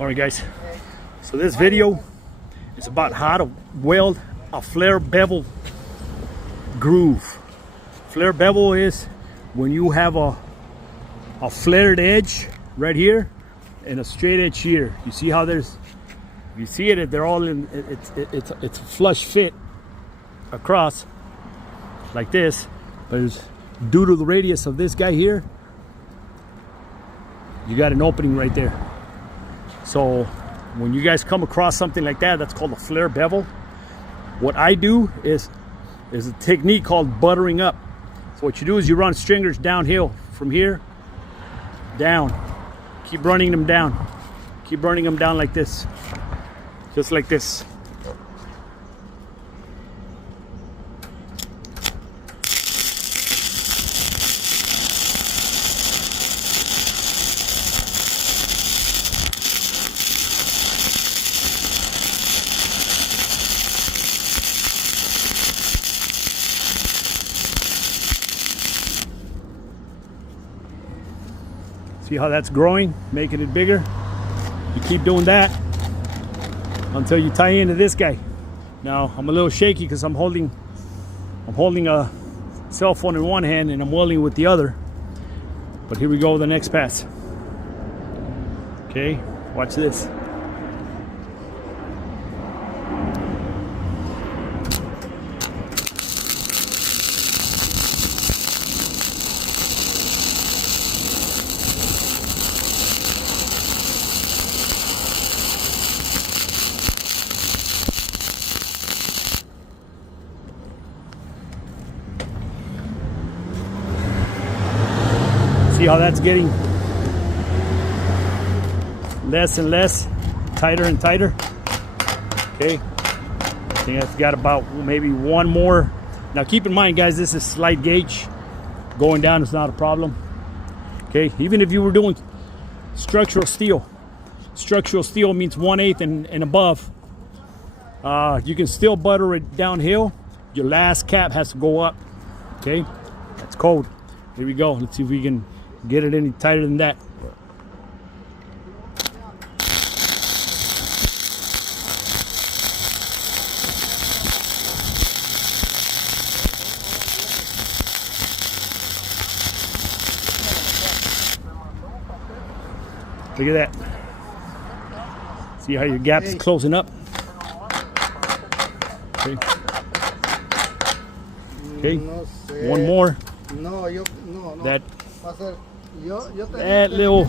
Alright guys, so this video is about how to weld a flare bevel groove. Flare bevel is when you have a flared edge right here and a straight edge here. You see how there's, you see it, they're all in, it's a flush fit across like this, but it's due to the radius of this guy here, you got an opening right there. So when you guys come across something like that, that's called a flare bevel. What I do is a technique called buttering up. So what you do is you run stringers downhill from here down. Keep running them down. Keep running them down like this. Just like this. See how that's growing, making it bigger? You keep doing that until you tie into this guy. Now I'm a little shaky because I'm holding a cell phone in one hand and I'm welding with the other. But here we go, the next pass. Okay, watch this. See how that's getting less and less, tighter and tighter. Okay, I think I've got about maybe one more. Now keep in mind guys, this is slight gauge. Going down is not a problem. Okay, even if you were doing structural steel means 1/8 and above, you can still butter it downhill. Your last cap has to go up. Okay, that's code. Here we go, let's see if we can get it any tighter than that. Look at that. See how your gap is closing up? Okay. Okay. One more. That little